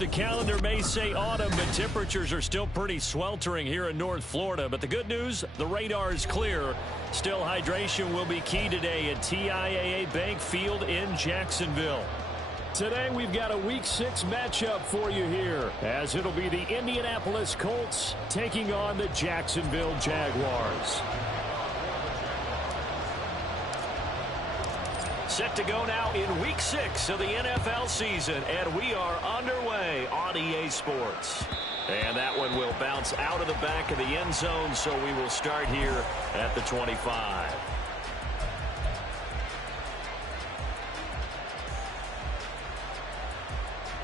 The calendar may say autumn, but temperatures are still pretty sweltering here in North Florida. But the good news, the radar is clear. Still, hydration will be key today at TIAA Bank Field in Jacksonville. Today, we've got a Week 6 matchup for you here, as it'll be the Indianapolis Colts taking on the Jacksonville Jaguars. Set to go now in Week 6 of the NFL season, and we are underway on EA Sports. And that one will bounce out of the back of the end zone, so we will start here at the 25.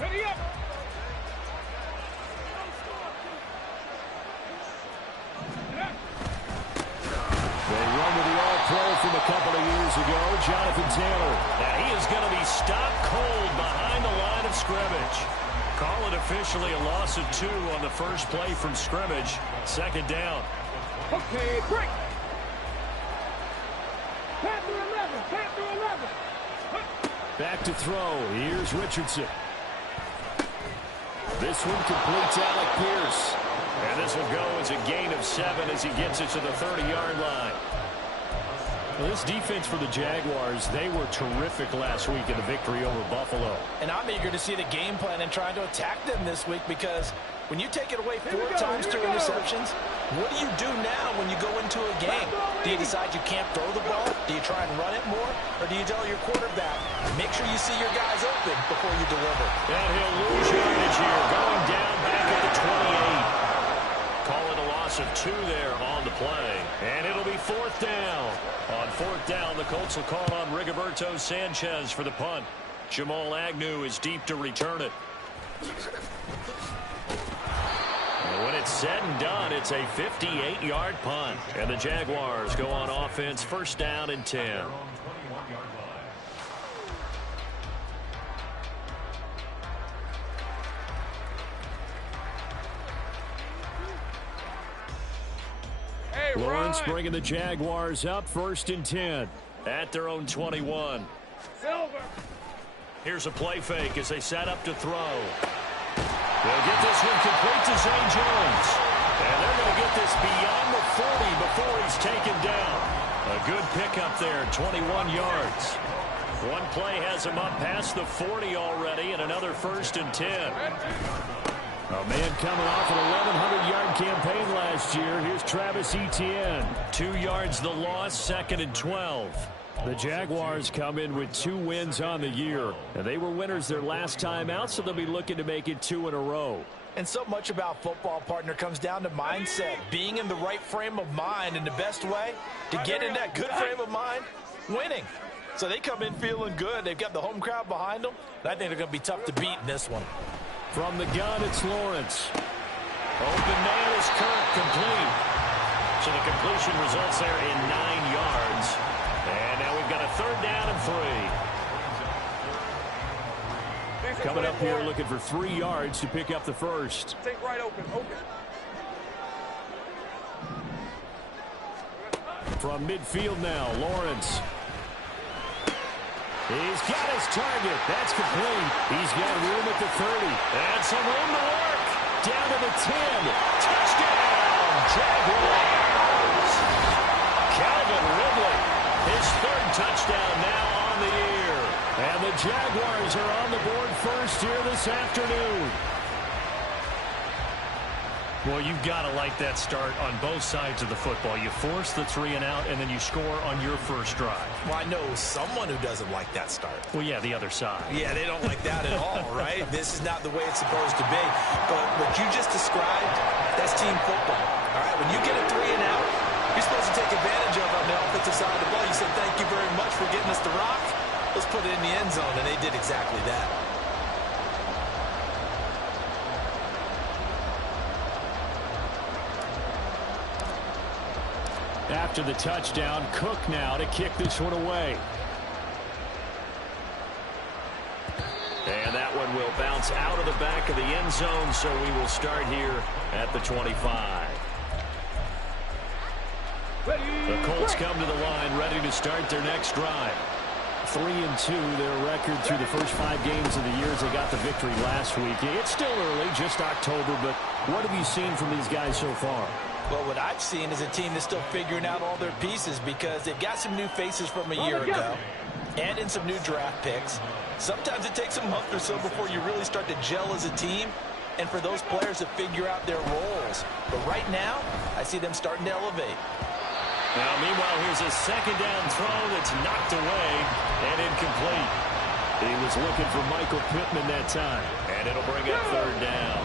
Ready up! They run with the all-pro from a couple of years ago, Jonathan Taylor. Now he is going to be stopped cold behind the line of scrimmage. Call it officially a loss of 2 on the first play from scrimmage. Second down. Okay, break! Panther 11, Panther 11! Back to throw. Here's Richardson. This one complete to Alec Pierce. And this will go as a gain of 7 as he gets it to the 30-yard line. Well, this defense for the Jaguars, they were terrific last week in the victory over Buffalo. And I'm eager to see the game plan and trying to attack them this week, because when you take it away 4 times through interceptions, what do you do now when you go into a game? Do you decide you can't throw the ball? Do you try and run it more? Or do you tell your quarterback, make sure you see your guys open before you deliver? And he'll lose yardage here, going down back at the 28. Call it a loss of 2 there on the play. And it'll be 4th down. On 4th down, the Colts will call on Rigoberto Sanchez for the punt. Jamal Agnew is deep to return it. And when it's said and done, it's a 58-yard punt. And the Jaguars go on offense, first down and 10. Lawrence bringing the Jaguars up, 1st and 10 at their own 21. Silver! Here's a play fake as they set up to throw. They'll get this one complete to Zay Jones. And they're going to get this beyond the 40 before he's taken down. A good pickup there, 21 yards. One play has him up past the 40 already, and another 1st and 10. A man coming off an 1,100-yard campaign last year. Here's Travis Etienne. 2 yards the loss, 2nd and 12. The Jaguars come in with 2 wins on the year. And they were winners their last time out, so they'll be looking to make it 2 in a row. And so much about football, partner, comes down to mindset. Being in the right frame of mind, and the best way to get in that good frame of mind, winning. So they come in feeling good. They've got the home crowd behind them. And I think they're going to be tough to beat in this one. From the gun, it's Lawrence. Open man is Kirk, complete. So the completion results there in 9 yards. And now we've got a 3rd down and 3. Coming up here looking for 3 yards to pick up the first. Take right open, From midfield now, Lawrence. He's got his target. That's complete. He's got room at the 30. And some room to work. Down to the 10. Touchdown, Jaguars. Calvin Ridley, his 3rd touchdown now on the year. And the Jaguars are on the board first here this afternoon. Well, you've got to like that start on both sides of the football. You force the 3 and out, and then you score on your first drive. Well, I know someone who doesn't like that start. Well, yeah, the other side. Yeah, they don't like that at all, right? This is not the way it's supposed to be. But what you just described, that's team football. All right, when you get a 3 and out, you're supposed to take advantage of it on the offensive side of the ball. You said, thank you very much for getting us the rock. Let's put it in the end zone, and they did exactly that. After the touchdown, Cook now to kick this one away. And that one will bounce out of the back of the end zone, so we will start here at the 25. The Colts come to the line ready to start their next drive. 3-2, their record through the first 5 games of the year as they got the victory last week. It's still early, just October, but what have you seen from these guys so far? Well, what I've seen is a team that's still figuring out all their pieces because they've got some new faces from a year ago and in some new draft picks. Sometimes it takes a month or so before you really start to gel as a team and for those players to figure out their roles. But right now, I see them starting to elevate. Now, meanwhile, here's a second down throw that's knocked away and incomplete. He was looking for Michael Pittman that time, and it'll bring up third down.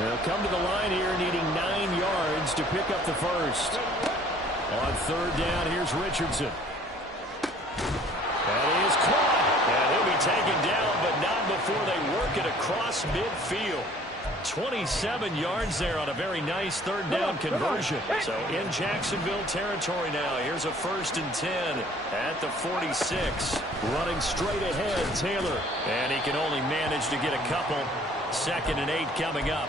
They'll come to the line here needing 9 yards to pick up the first. On third down, here's Richardson. And he is caught. And he'll be taken down, but not before they work it across midfield. 27 yards there on a very nice third down conversion. So in Jacksonville territory now. Here's a 1st and 10 at the 46. Running straight ahead, Taylor. And he can only manage to get a couple. 2nd and 8 coming up.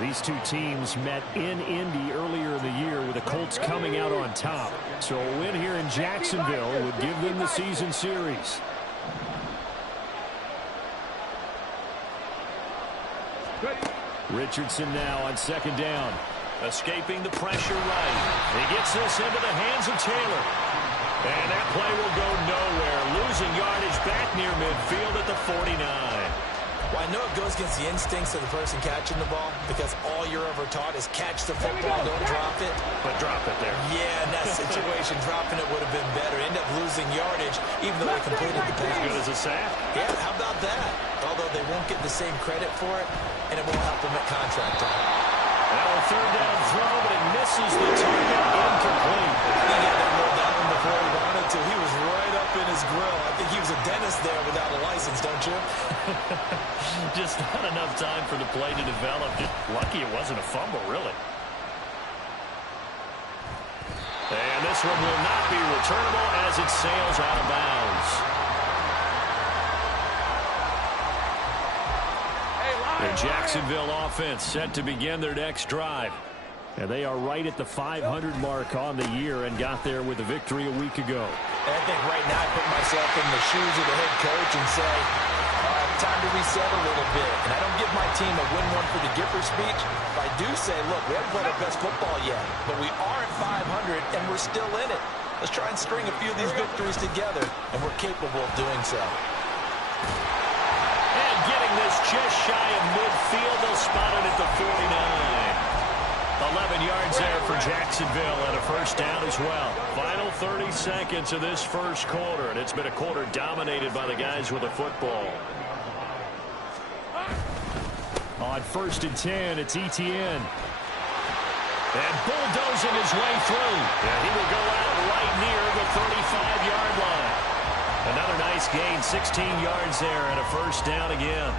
These two teams met in Indy earlier in the year with the Colts coming out on top. So a win here in Jacksonville would give them the season series. Richardson now on 2nd down. Escaping the pressure right. He gets this into the hands of Taylor. And that play will go nowhere. Losing yardage back near midfield at the 49. Well, I know it goes against the instincts of the person catching the ball because all you're ever taught is catch the football, don't drop it. But drop it there. Yeah, in that situation, dropping it would have been better. End up losing yardage even though they completed the pass. As good as a sack. Yeah, how about that? Although they won't get the same credit for it, and it won't help them at contract time. Now a third down throw, but it misses the target. Incomplete. He had that roll down before he wanted to. He was right up in his grill. I think he was a dentist there without a license, don't you? Just not enough time for the play to develop. Just lucky it wasn't a fumble, really. And this one will not be returnable as it sails out of bounds. The Jacksonville offense set to begin their next drive. And they are right at the 500 mark on the year and got there with a victory a week ago. And I think right now I put myself in the shoes of the head coach and say, all right, time to reset a little bit. And I don't give my team a win one for the Gipper speech. But I do say, look, we haven't played our best football yet. But we are at 500 and we're still in it. Let's try and string a few of these victories together. And we're capable of doing so. And getting this just shy of midfield, they'll spot it at the 49. 11 yards there for Jacksonville and a first down as well. Final 30 seconds of this first quarter, and it's been a quarter dominated by the guys with the football. On 1st and 10, it's Etienne. And bulldozing his way through. And he will go out right near the 35-yard line. Another nice gain, 16 yards there and a first down again.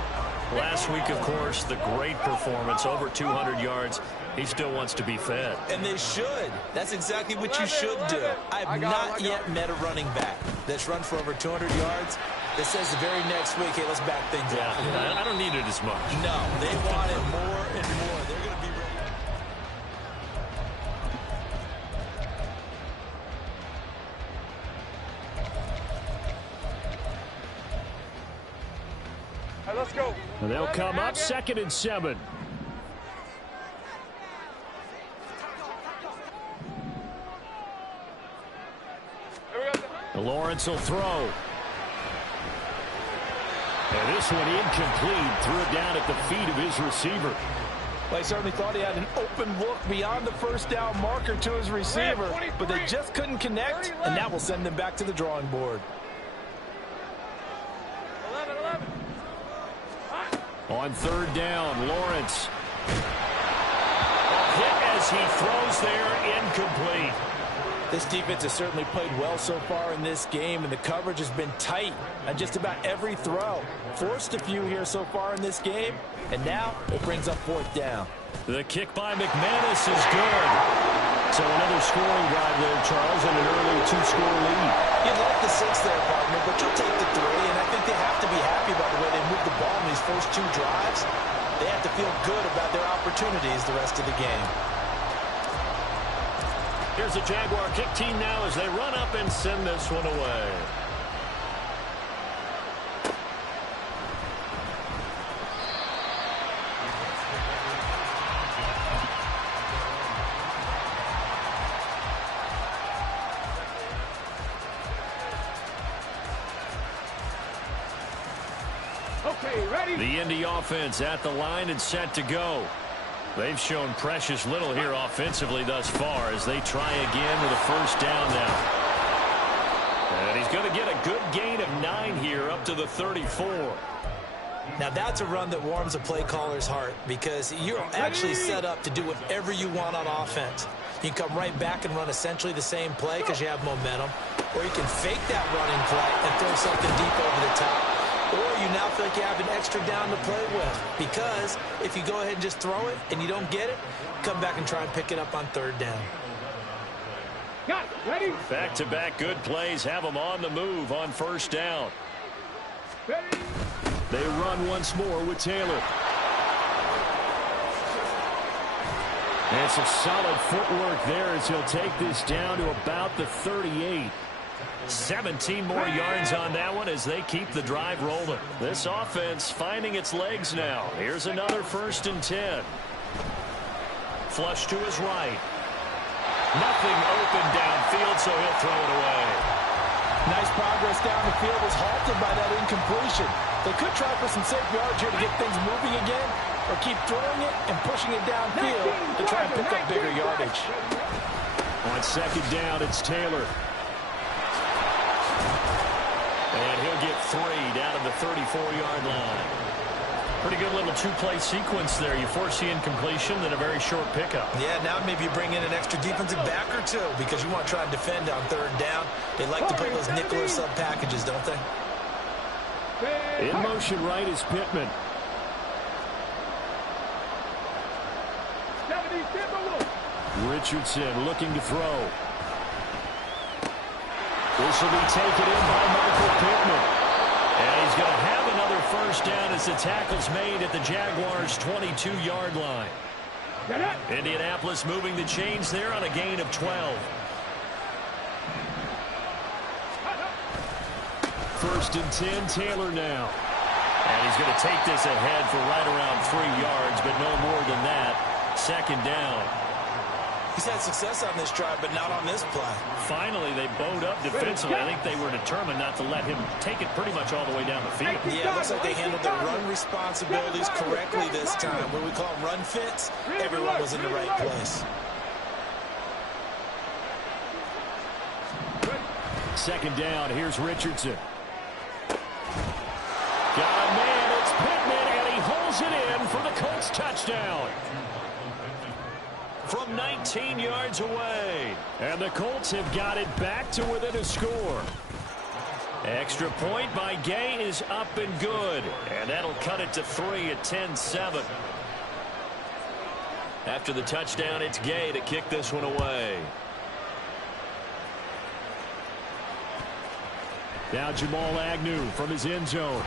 Last week, of course, the great performance, over 200 yards. He still wants to be fed. And they should. That's exactly what you should do. I've not yet met a running back that's run for over 200 yards that says the very next week, hey, let's back things up. Yeah, I don't need it as much. No, they want it more and more. They're going to be ready. All right, let's go. And they'll come up 2nd and 7. Lawrence will throw. And this one incomplete. Threw it down at the feet of his receiver. Well, he certainly thought he had an open look beyond the first down marker to his receiver, but they just couldn't connect, and that will send them back to the drawing board. 11. On 3rd down, Lawrence. Hit as he throws there, incomplete. This defense has certainly played well so far in this game, and the coverage has been tight on just about every throw. Forced a few here so far in this game, and now it brings up 4th down. The kick by McManus is good. So another scoring drive there, Charles, and an early 2-score lead. You'd like the 6 there, partner, but you'll take the 3, and I think they have to be happy about the way they moved the ball in these first 2 drives. They have to feel good about their opportunities the rest of the game. Here's the Jaguar kick team now as they run up and send this one away. The Indy offense at the line and set to go. They've shown precious little here offensively thus far as they try again with a first down now. And he's going to get a good gain of 9 here up to the 34. Now that's a run that warms a play caller's heart because you're actually set up to do whatever you want on offense. You can come right back and run essentially the same play because you have momentum, or you can fake that running play and throw something deep over the top. Or you now feel like you have an extra down to play with because if you go ahead and just throw it and you don't get it, come back and try and pick it up on third down. Back-to-back good plays have them on the move on first down. They run once more with Taylor. And some solid footwork there as he'll take this down to about the 38. 17 more yards on that one as they keep the drive rolling. This offense finding its legs now. Here's another 1st and 10. Flush to his right. Nothing open downfield, so he'll throw it away. Nice progress down the field was halted by that incompletion. They could try for some safe yards here to get things moving again, or keep throwing it and pushing it downfield to try and pick up bigger yardage. On second down, it's Taylor. And he'll get 3 down to the 34-yard line. Pretty good little two-play sequence there. You force the incompletion, then a very short pickup. Yeah, now maybe you bring in an extra defensive back or two because you want to try and defend on third down. They like to play those nickel or sub packages, don't they? In motion right is Pittman. Richardson looking to throw. This will be taken in by Michael Pittman. And he's going to have another first down as the tackle's made at the Jaguars' 22-yard line. Indianapolis moving the chains there on a gain of 12. 1st and 10, Taylor now. And he's going to take this ahead for right around 3 yards, but no more than that. 2nd down. He's had success on this drive, but not on this play. Finally, they bowed up defensively. I think they were determined not to let him take it pretty much all the way down the field. Yeah, it looks like they handled their run responsibilities correctly this time. What we call them run fits, everyone was in the right place. 2nd down, here's Richardson. Got a man, it's Pittman, and he holds it in for the Colts touchdown. From 19 yards away. And the Colts have got it back to within a score. Extra point by Gay is up and good. And that'll cut it to 3 at 10-7. After the touchdown, it's Gay to kick this one away. Now Jamal Agnew from his end zone.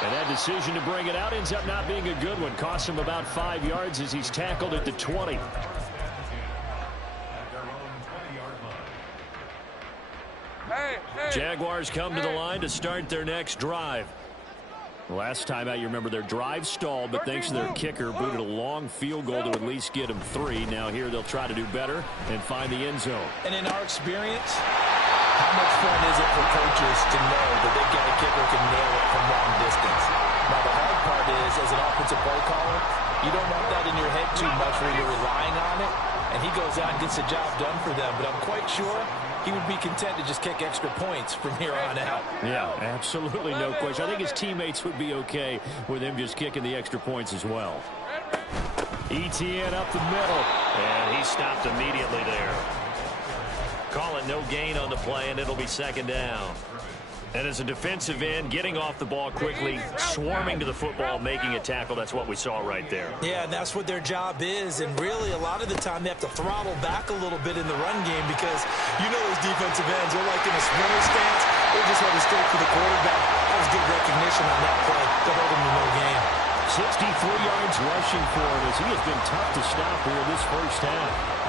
And that decision to bring it out ends up not being a good one. Costs him about 5 yards as he's tackled at the 20. Jaguars come to the line to start their next drive. Last time out, you remember their drive stalled, but thanks to their kicker, booted a long field goal to at least get them 3. Now here they'll try to do better and find the end zone. And in our experience, how much fun is it for coaches to know that they've got a kicker who can nail it from long distance? Now the hard part is, as an offensive play caller, you don't want that in your head too much where you're relying on it, and he goes out and gets the job done for them. But I'm quite sure he would be content to just kick extra points from here on out. Yeah, absolutely no question. I think his teammates would be okay with him just kicking the extra points as well. Etienne up the middle, and he stopped immediately there. Call it no gain on the play, and it'll be 2nd down. And as a defensive end, getting off the ball quickly, swarming to the football, making a tackle, that's what we saw right there. Yeah, and that's what their job is. And really, a lot of the time, they have to throttle back a little bit in the run game because you know those defensive ends, they're like in a sprinter stance. They're just headed straight for the quarterback. That was good recognition on that play to hold him to no gain. 63 yards rushing for him as he has been tough to stop here this first half.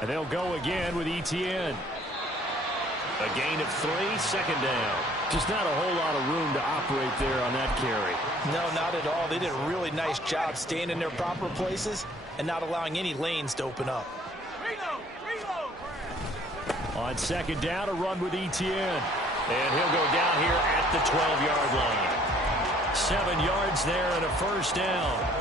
And they'll go again with Etienne. A gain of 3, 2nd down. Just not a whole lot of room to operate there on that carry. No, not at all. They did a really nice job staying in their proper places and not allowing any lanes to open up. On second down, a run with Etienne. And he'll go down here at the 12-yard line. 7 yards there and a first down.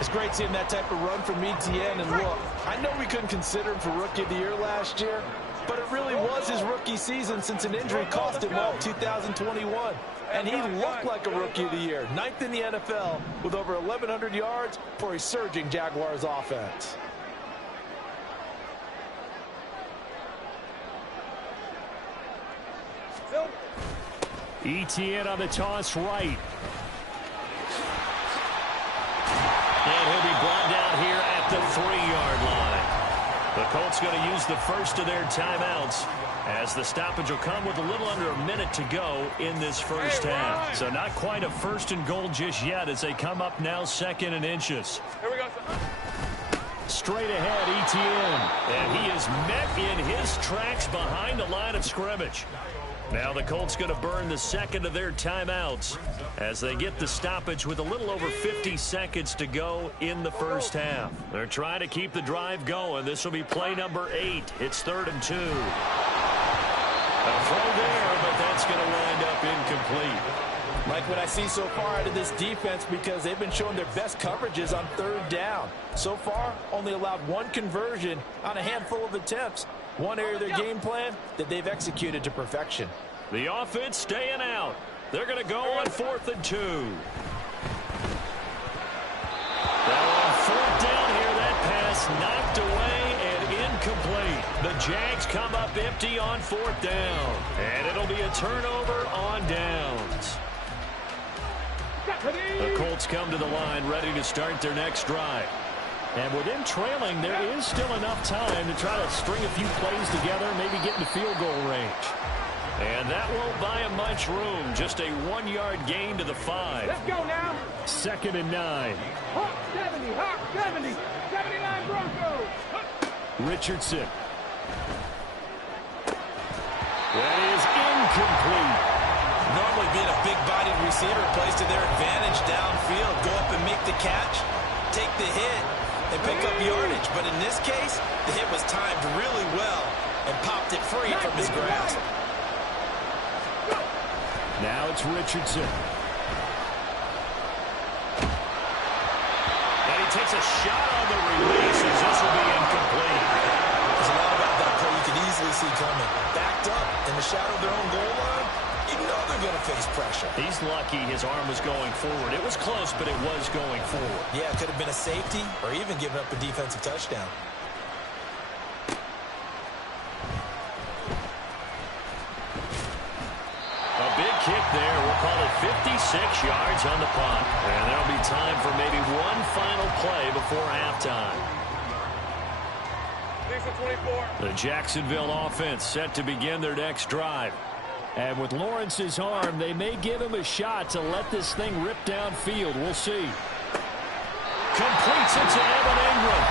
It's great seeing that type of run from Etienne. And look, I know we couldn't consider him for Rookie of the Year last year, but it really was his rookie season since an injury cost him all of 2021. And he looked like a Rookie of the Year. 9th in the NFL with over 1,100 yards for a surging Jaguars offense. Etienne on the toss right. And he'll be brought down here at the 3-yard line. The Colts going to use the first of their timeouts as the stoppage will come with a little under a minute to go in this first half. So not quite a first and goal just yet as they come up now 2nd and inches. Here we go. Straight ahead, Etienne. And he is met in his tracks behind the line of scrimmage. Now the Colts going to burn the second of their timeouts as they get the stoppage with a little over 50 seconds to go in the first half. They're trying to keep the drive going. This will be play number 8. It's 3rd and 2. A throw there, but that's going to wind up incomplete. Like what I see so far out of this defense, because they've been showing their best coverages on 3rd down. So far, only allowed 1 conversion on a handful of attempts. One area of their game plan that they've executed to perfection. The offense staying out. They're going to go on 4th and 2. Now on 4th down here, that pass knocked away and incomplete. The Jags come up empty on 4th down. And it'll be a turnover on downs. The Colts come to the line ready to start their next drive. And with them trailing, there is still enough time to try to string a few plays together, maybe get into field goal range. And that won't buy him much room. Just a 1-yard gain to the 5. Let's go now. 2nd and 9. Hawk 70, Hawk 70, 79 Broncos. Richardson. That is incomplete. Normally being a big-bodied receiver plays to their advantage downfield. Go up and make the catch, take the hit, and pick up yardage. But in this case, the hit was timed really well and popped it free from his grasp. Now it's Richardson. And he takes a shot on the release as this will be incomplete. There's a lot about that play you can easily see coming. Backed up in the shadow of their own goal line, you know they're going to face pressure. He's lucky his arm was going forward. It was close, but it was going forward. Yeah, it could have been a safety or even given up a defensive touchdown. A big kick there. We'll call it 56 yards on the punt. And there'll be time for maybe one final play before halftime. 24. The Jacksonville offense set to begin their next drive. And with Lawrence's arm, they may give him a shot to let this thing rip downfield. We'll see. Completes it to Evan Ingram.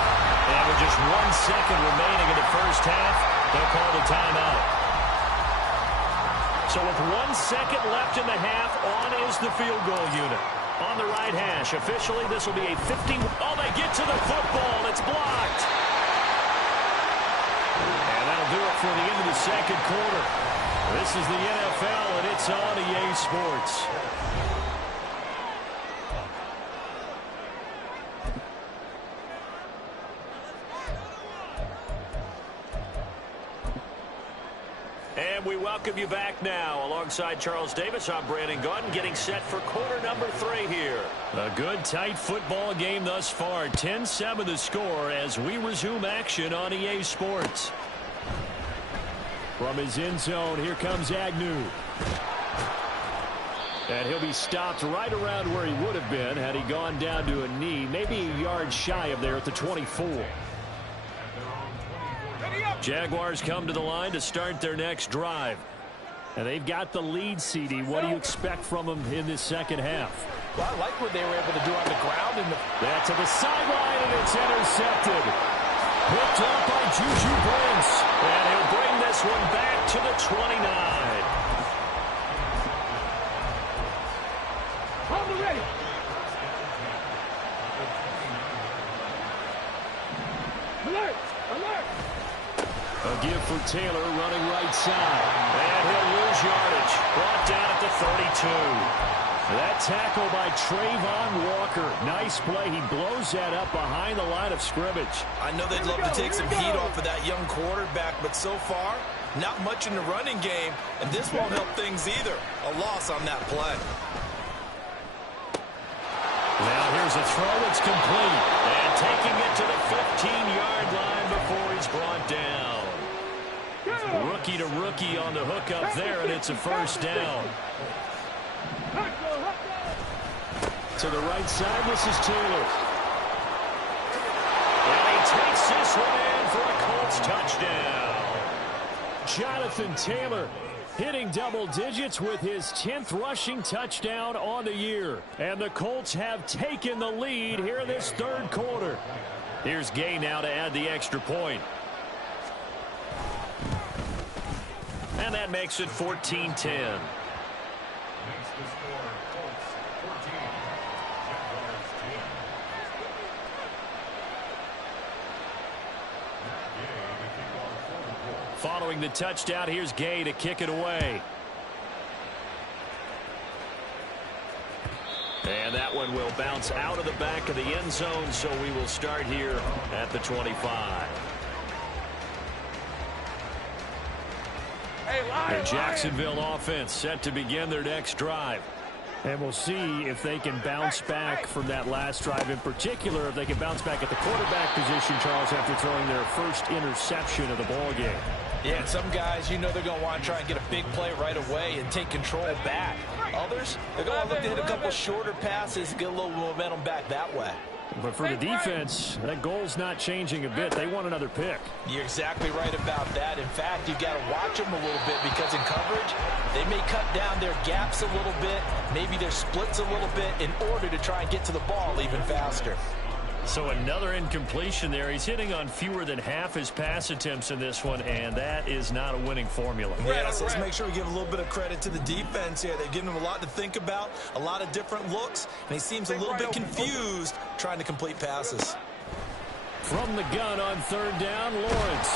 And with just 1 second remaining in the first half, they'll call the timeout. So with 1 second left in the half, on is the field goal unit. On the right hash, officially this will be a 50. Oh, they get to the football. It's blocked. And that'll do it for the end of the second quarter. This is the NFL, and it's on EA Sports. And we welcome you back now. Alongside Charles Davis, I'm Brandon Gaudin, getting set for quarter number 3 here. A good, tight football game thus far. 10-7 the score as we resume action on EA Sports. From his end zone, here comes Agnew. And he'll be stopped right around where he would have been had he gone down to a knee, maybe a yard shy of there at the 24. Jaguars come to the line to start their next drive. And they've got the lead, CD. What do you expect from them in this second half? Well, I like what they were able to do on the ground. That's to the sideline, and it's intercepted. Picked up by Juju Brents. And he'll bring this one back to the 29. give for Taylor running right side. And he'll lose yardage. Brought down at the 32. That tackle by Trayvon Walker. Nice play. He blows that up behind the line of scrimmage. I know they'd love to take some heat off of that young quarterback, but so far, not much in the running game, and this won't help things either. A loss on that play. Now here's a throw. It's complete. And taking it to the 15-yard line before he's brought down. Rookie to rookie on the hook up there, and it's a first down. To the right side, this is Taylor. And he takes this one in for a Colts touchdown. Jonathan Taylor hitting double digits with his 10th rushing touchdown on the year. And the Colts have taken the lead here in this third quarter. Here's Gay now to add the extra point. And that makes it 14-10. Following the touchdown, here's Gay to kick it away. And that one will bounce out of the back of the end zone, so we will start here at the 25. The Jacksonville offense set to begin their next drive. And we'll see if they can bounce back from that last drive, in particular, if they can bounce back at the quarterback position, Charles, after throwing their first interception of the ball game. Yeah, and some guys, you know they're going to want to try and get a big play right away and take control back. Others, they're going to look to hit a couple shorter passes, get a little momentum back that way. But for the defense, that goal's not changing a bit. They want another pick. You're exactly right about that. In fact, you've got to watch them a little bit because in coverage, they may cut down their gaps a little bit, maybe their splits a little bit in order to try and get to the ball even faster. So another incompletion there. He's hitting on fewer than half his pass attempts in this one, and that is not a winning formula. Yeah, so let's make sure we give a little bit of credit to the defense here. They've given him a lot to think about, a lot of different looks, and he seems a little bit confused trying to complete passes. From the gun on third down, Lawrence.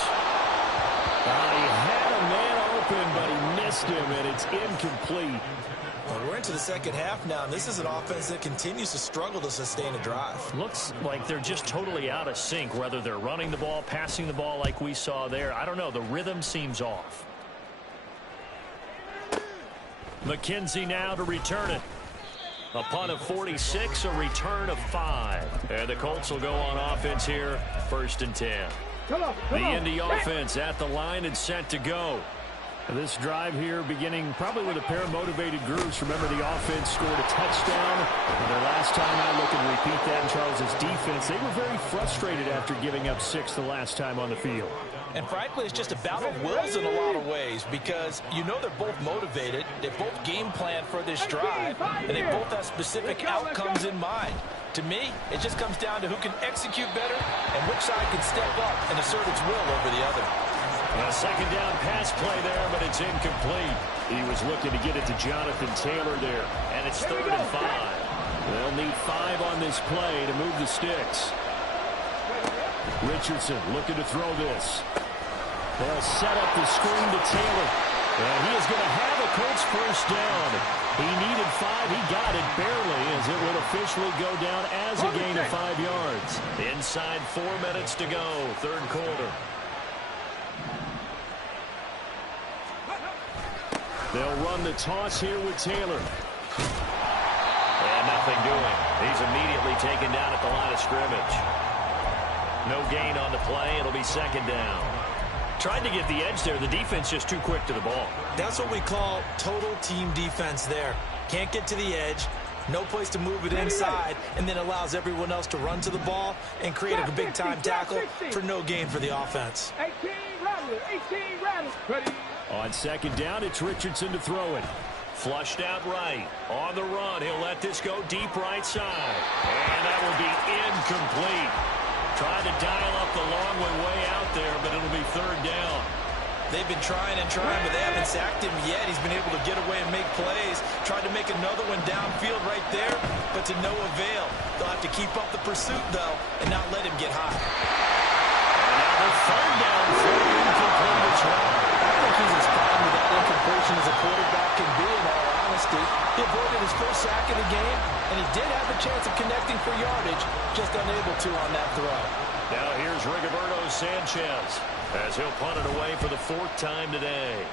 He had a man open, but he missed him, and it's incomplete. Well, we're into the second half now, and this is an offense that continues to struggle to sustain a drive. Looks like they're just totally out of sync, whether they're running the ball, passing the ball like we saw there. I don't know. The rhythm seems off. McKenzie now to return it. A punt of 46, a return of 5. And the Colts will go on offense here, 1st and 10. The Indy offense at the line and set to go. This drive here beginning probably with a pair of motivated groups. Remember, the offense scored a touchdown. And their last time out, look and repeat that in Charles's defense. They were very frustrated after giving up 6 the last time on the field. And frankly, it's just a battle of wills in a lot of ways because you know they're both motivated. They both game plan for this drive, and they both have specific outcomes in mind. To me, it just comes down to who can execute better and which side can step up and assert its will over the other. A second down pass play there, but it's incomplete. He was looking to get it to Jonathan Taylor there, and it's 3rd and 5. They'll need 5 on this play to move the sticks. Richardson looking to throw this. They'll set up the screen to Taylor, and he is going to have a Colts first down. He needed 5. He got it barely, as it would officially go down as a gain of 5 yards. Inside 4 minutes to go, third quarter. They'll run the toss here with Taylor. And nothing doing. He's immediately taken down at the line of scrimmage. No gain on the play. It'll be 2nd down. Tried to get the edge there. The defense just too quick to the ball. That's what we call total team defense there. Can't get to the edge. No place to move it inside, and then allows everyone else to run to the ball and create a big-time tackle for no gain for the offense. 18 rattlers. Ready. On 2nd down, it's Richardson to throw it. Flushed out right. On the run, he'll let this go deep right side. And that will be incomplete. Tried to dial up the long way out there, but it'll be 3rd down. They've been trying and trying, but they haven't sacked him yet. He's been able to get away and make plays. Tried to make another one downfield right there, but to no avail. They'll have to keep up the pursuit, though, and not let him get high. And now the 3rd down, incomplete to on that throw. Now here's Rigoberto Sanchez as he'll punt it away for the 4th time today.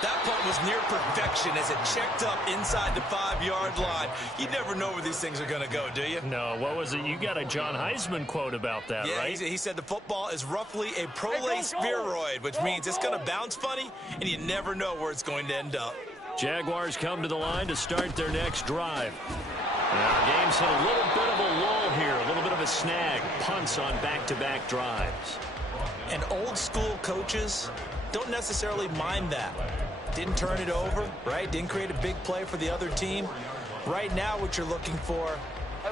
That punt was near perfection as it checked up inside the 5-yard line. You never know where these things are going to go, do you? No, what was it? You got a John Heisman quote about that, yeah, right? He said the football is roughly a prolate spheroid, which means it's going to bounce funny, and you never know where it's going to end up. Jaguars come to the line to start their next drive. Our game's hit a little bit of a lull here, a little bit of a snag. Punts on back-to-back drives. And old-school coaches don't necessarily mind that. Didn't turn it over, right? Didn't create a big play for the other team. Right now what you're looking for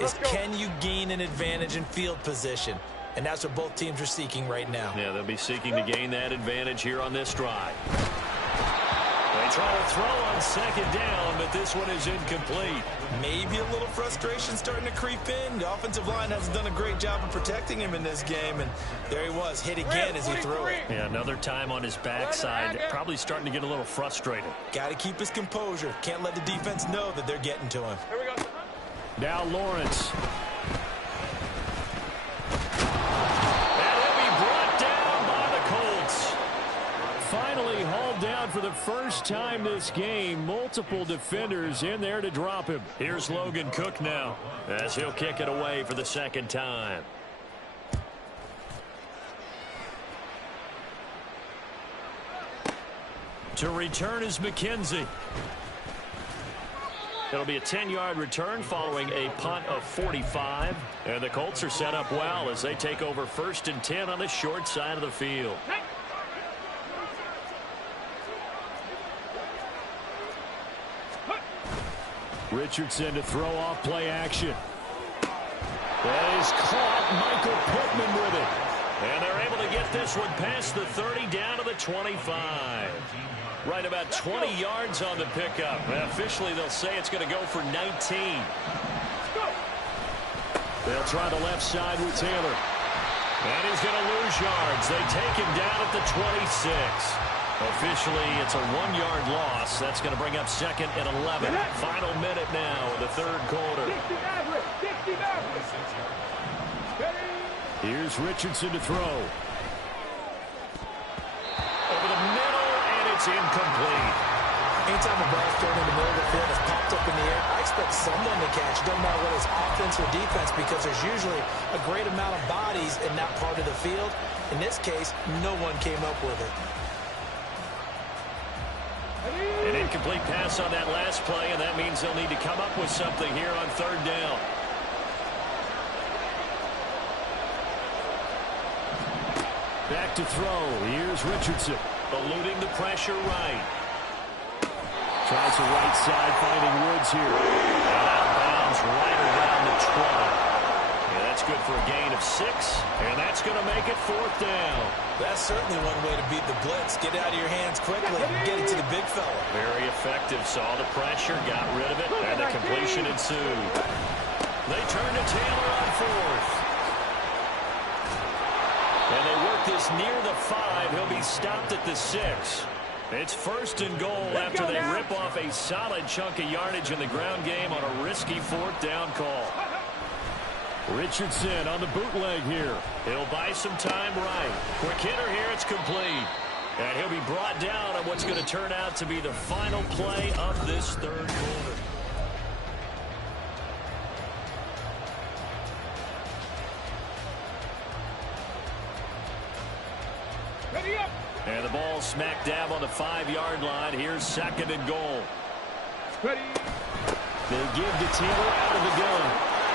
is can you gain an advantage in field position? And that's what both teams are seeking right now. Yeah, they'll be seeking to gain that advantage here on this drive. They try to throw on 2nd down, but this one is incomplete. Maybe a little frustration starting to creep in. The offensive line hasn't done a great job of protecting him in this game, and there he was, hit again as he threw it. Yeah, another time on his backside, probably starting to get a little frustrated. Got to keep his composure. Can't let the defense know that they're getting to him. Here we go. Now Lawrence. And he'll be brought down by the Colts. Finally hauled down for the first time this game. Multiple defenders in there to drop him. Here's Logan Cook now as he'll kick it away for the 2nd time. To return is McKenzie. It'll be a 10-yard return following a punt of 45. And the Colts are set up well as they take over 1st and 10 on the short side of the field. Richardson to throw off play action. That is caught. Michael Pittman with it. And they're able to get this one past the 30 down to the 25. Right about 20 yards on the pickup. And officially, they'll say it's going to go for 19. They'll try the left side with Taylor. And he's going to lose yards. They take him down at the 26. Officially, it's a 1-yard loss. That's going to bring up 2nd and 11. Final minute now of the 3rd quarter. Here's Richardson to throw. Over the middle, and it's incomplete. Anytime a ball's thrown in the middle of the field that's popped up in the air, I expect someone to catch. It doesn't matter whether it's offense or defense because there's usually a great amount of bodies in that part of the field. In this case, no one came up with it. An incomplete pass on that last play, and that means they'll need to come up with something here on 3rd down. Back to throw. Here's Richardson. Eluding the pressure right. Tries the right side, finding Woods here. And out of bounds right around the 20. Yeah, that's good for a gain of 6, and that's going to make it 4th down. That's certainly one way to beat the blitz. Get it out of your hands quickly and get it to the big fella. Very effective. Saw the pressure, got rid of it, and the completion ensued. They turn to Taylor on 4th. And they work this near the 5. He'll be stopped at the 6. It's 1st and goal after they rip off a solid chunk of yardage in the ground game on a risky 4th down call. Richardson on the bootleg here. He'll buy some time right. Quick hitter here. It's complete. And he'll be brought down on what's going to turn out to be the final play of this 3rd quarter. Ready up. And the ball smack dab on the 5-yard line. Here's 2nd and goal. Ready. They give to Taylor out of the gun.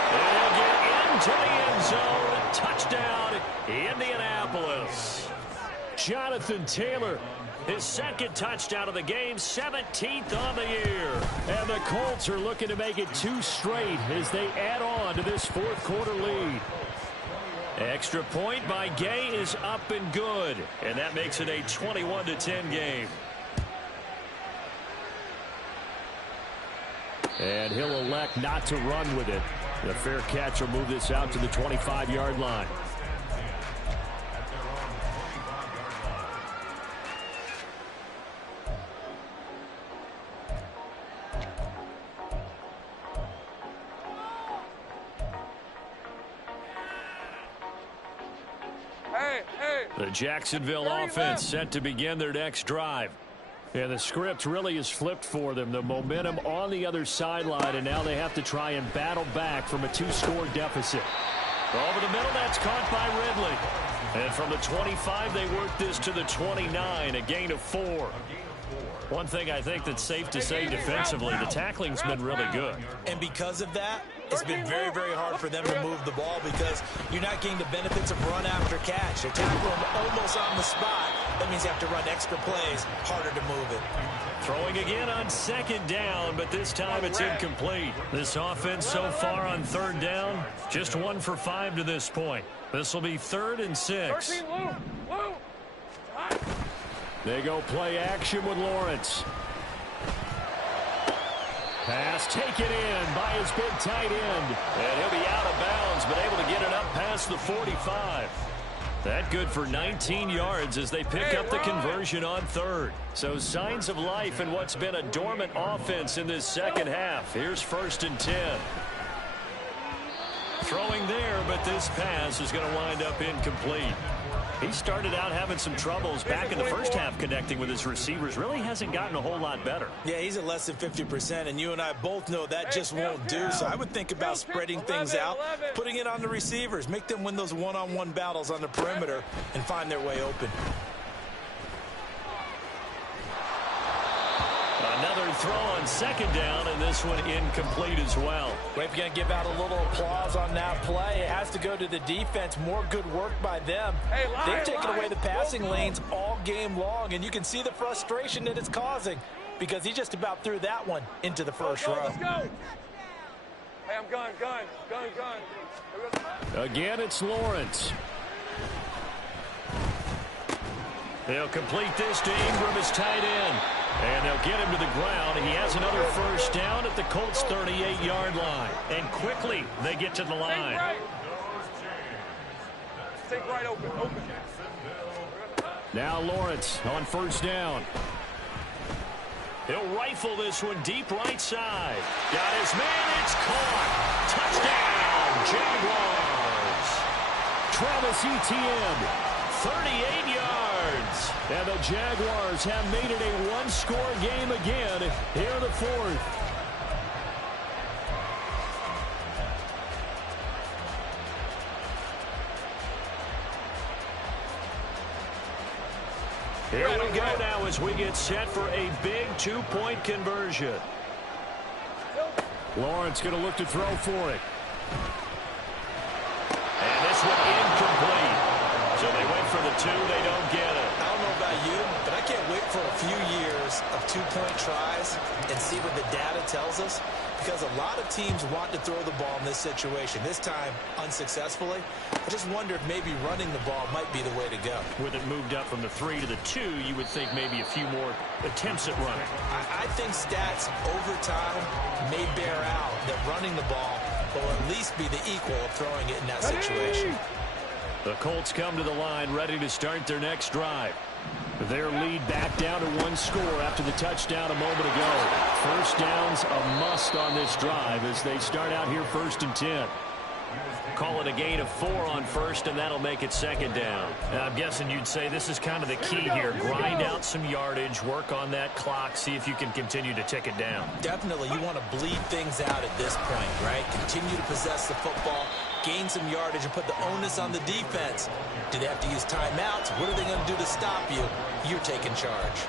And he'll get into the end zone. Touchdown, Indianapolis. Jonathan Taylor, his 2nd touchdown of the game, 17th on the year. And the Colts are looking to make it 2 straight as they add on to this 4th quarter lead. Extra point by Gay is up and good. And that makes it a 21-10 game. And he'll elect not to run with it. The fair catch will move this out to the 25-yard line. The Jacksonville offense set to begin their next drive. And the script really is flipped for them. The momentum on the other sideline, and now they have to try and battle back from a 2-score deficit. Over the middle, that's caught by Ridley. And from the 25, they work this to the 29, a gain of 4. One thing I think that's safe to say defensively, the tackling's been really good. And because of that, it's been very, very hard for them to move the ball because you're not getting the benefits of run after catch. They tackle them almost on the spot. That means you have to run extra plays, harder to move it. Throwing again on 2nd down, but this time it's incomplete. This offense so far on 3rd down, just 1 for 5 to this point. This will be 3rd and 6. They go play action with Lawrence. Pass taken in by his big tight end. And he'll be out of bounds, but able to get it up past the 45. That good for 19 yards as they pick up the conversion on 3rd. So signs of life in what's been a dormant offense in this second half. Here's 1st and 10. Throwing there, but this pass is going to wind up incomplete. He started out having some troubles back in the first half connecting with his receivers. Really hasn't gotten a whole lot better. Yeah, he's at less than 50%, and you and I both know that just won't do. So I would think about spreading things out, putting it on the receivers, make them win those one-on-one battles on the perimeter, and find their way open. Another throw on 2nd down, and this one incomplete as well. We're going to give out a little applause on that play. It has to go to the defense. More good work by them. They've taken away the passing lanes all game long, and you can see the frustration that it's causing because he just about threw that one into the first row. Let's go. Hey, I'm gun. Again, it's Lawrence. They'll complete this to Ingram, his tight end. And they'll get him to the ground. He has another 1st down at the Colts' 38-yard line. And quickly, they get to the line. Take right open. Now Lawrence on 1st down. He'll rifle this one deep right side. Got his man. It's caught. Touchdown, Jaguars. Travis Etienne. 38 yards. And the Jaguars have made it a 1-score game again here in the 4th. Here we go now as we get set for a big 2-point conversion. Lawrence going to look to throw for it. And this one incomplete. So they went for the 2, they don't get it. I don't know about you, but I can't wait for a few years of 2-point tries and see what the data tells us, because a lot of teams want to throw the ball in this situation. This time, unsuccessfully. I just wonder if maybe running the ball might be the way to go. With it moved up from the 3 to the 2, you would think maybe a few more attempts at running. I think stats over time may bear out that running the ball will at least be the equal of throwing it in that situation. The Colts come to the line ready to start their next drive. Their lead back down to 1 score after the touchdown a moment ago. 1st down's a must on this drive as they start out here 1st and 10. Call it a gain of 4 on 1st, and that'll make it 2nd down. And I'm guessing you'd say this is kind of the key here. Grind out some yardage, work on that clock, see if you can continue to tick it down. Definitely, you want to bleed things out at this point, right? Continue to possess the football, gain some yardage, and put the onus on the defense. Do they have to use timeouts? What are they going to do to stop you? You're taking charge.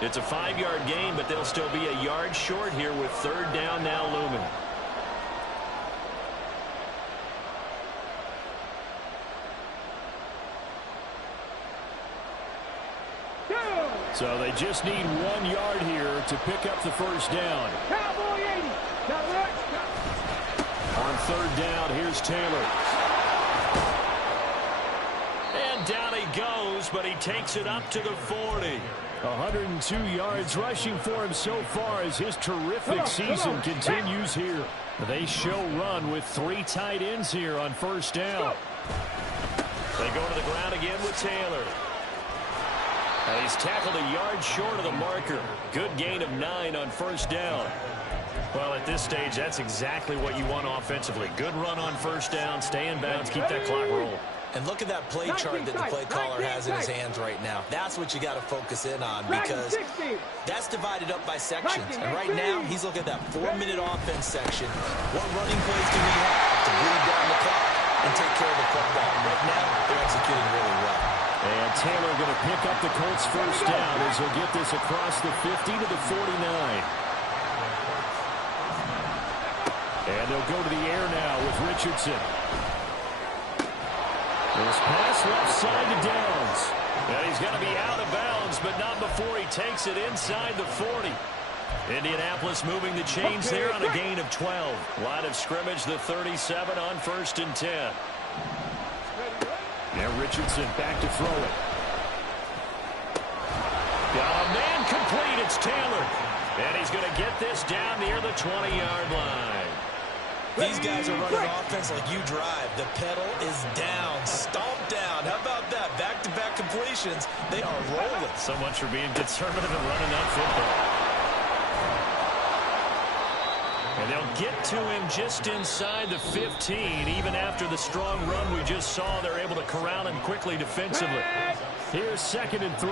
It's a 5-yard gain, but they'll still be a yard short here with 3rd down now looming. So they just need 1 yard here to pick up the 1st down. Cowboy 80. Got it. On 3rd down, here's Taylor. And down he goes, but he takes it up to the 40. 102 yards rushing for him so far as his terrific season continues here. They show run with 3 tight ends here on 1st down. They go to the ground again with Taylor. And he's tackled a yard short of the marker. Good gain of 9 on 1st down. Well, at this stage, that's exactly what you want offensively. Good run on 1st down, stay in bounds, keep that clock rolling. And look at that play chart that the play caller has in his hands right now. That's what you got to focus in on because that's divided up by sections. And right now, he's looking at that 4-minute offense section. What running plays do we have to bleed down the clock and take care of the football? Right now, they're executing really well. And Taylor going to pick up the Colts first down as he'll get this across the 50 to the 49. And they'll go to the air now with Richardson. This pass left side to Downs. And he's going to be out of bounds, but not before he takes it inside the 40. Indianapolis moving the chains there on a gain of 12. Line of scrimmage, the 37 on 1st and 10. Now Richardson back to throw it. Got a man complete. It's Taylor. And he's going to get this down near the 20-yard line. These guys are running offense like you drive. The pedal is down, stomped down. How about that? Back-to-back completions. They are rolling. So much for being conservative and running that football. And they'll get to him just inside the 15. Even after the strong run we just saw, they're able to corral him quickly defensively. Here's 2nd and 3.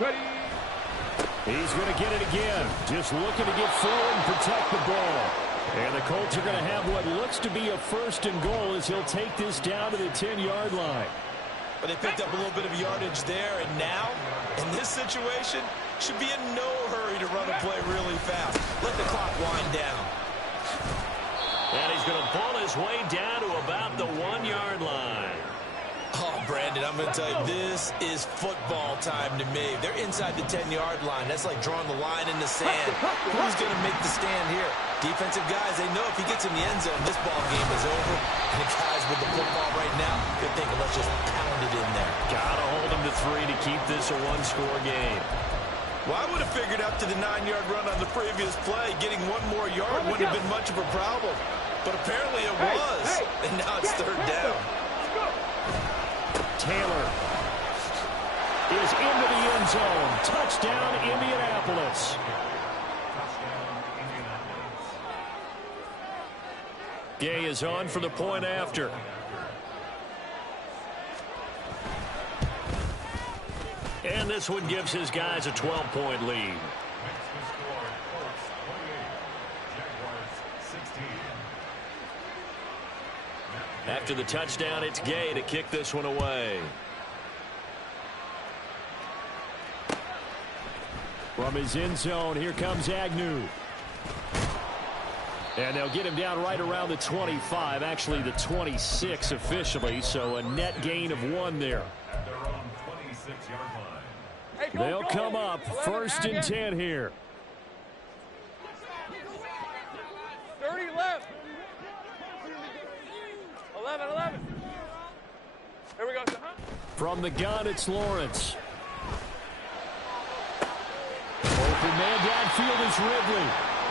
Ready. He's going to get it again. Just looking to get forward and protect the ball. And the Colts are going to have what looks to be a 1st and goal as he'll take this down to the 10-yard line. But they picked up a little bit of yardage there, and now, in this situation, should be in no hurry to run a play really fast. Let the clock wind down. And he's going to ball his way down to about the 1-yard line. Oh, Brandon, I'm going to tell you, this is football time to me. They're inside the 10-yard line. That's like drawing the line in the sand. Who's going to make the stand here? Defensive guys, they know if he gets in the end zone, this ball game is over. And the guys with the football right now, they're thinking, let's just pound it in there. Got to hold him to 3 to keep this a 1-score game. Well, I would have figured after the 9-yard run on the previous play, getting one more yard wouldn't have been much of a problem. But apparently it was. And now it's 3rd down. Taylor is into the end zone. Touchdown, Indianapolis. Gay is on for the point after. And this one gives his guys a 12-point lead. After the touchdown, it's Gay to kick this one away. From his end zone, here comes Agnew. And they'll get him down right around the 25, actually the 26 officially, so a net gain of 1 there. They'll come up 1st and 10 here. 30 left. 11. Here we go. From the gun, it's Lawrence. Open man downfield is Ridley.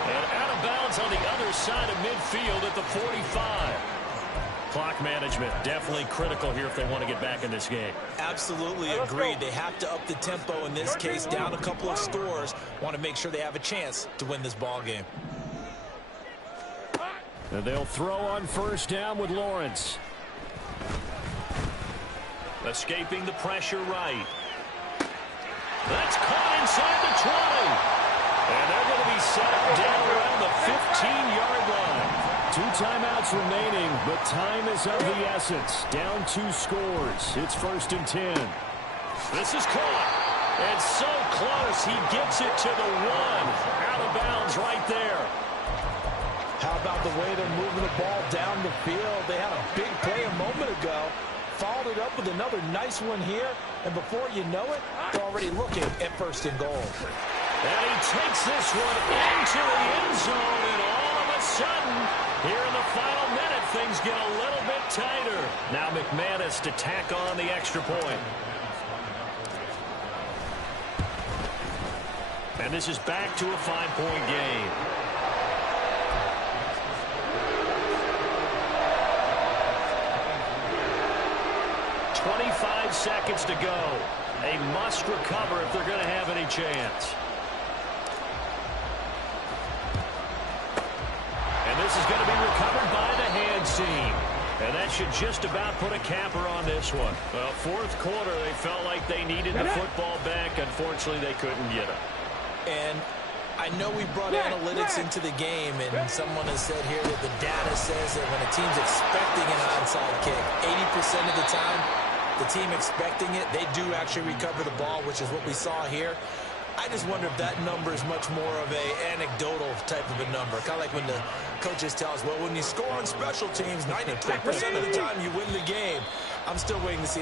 And out of bounds on the other side of midfield at the 45. Clock management definitely critical here if they want to get back in this game. Absolutely agreed. They have to up the tempo in this case, down a couple of scores. Want to make sure they have a chance to win this ball game. And they'll throw on 1st down with Lawrence. Escaping the pressure right. That's caught inside the 20. And they're going to be set up down around the 15-yard line. 2 timeouts remaining, but time is of the essence. Down 2 scores. It's 1st and 10. This is caught. And so close, he gets it to the 1. Out of bounds right there. How about the way they're moving the ball down the field? They had a big play a moment ago. Followed it up with another nice one here. And before you know it, they're already looking at 1st and goal. And he takes this one into the end zone. And all of a sudden, here in the final minute, things get a little bit tighter. Now McManus to tack on the extra point. And this is back to a 5-point game. Seconds to go. They must recover if they're going to have any chance. And this is going to be recovered by the And that should just about put a capper on this one. Well, fourth quarter, they felt like they needed the football back. Unfortunately, they couldn't get it. And I know we brought analytics into the game, and someone has said here that the data says that when a team's expecting an onside kick, 80% of the time, the team expecting it, they do actually recover the ball, which is what we saw here. I just wonder if that number is much more of a anecdotal type of a number. Kind of like when the coaches tell us, well, when you score on special teams, 93% of the time you win the game. I'm still waiting to see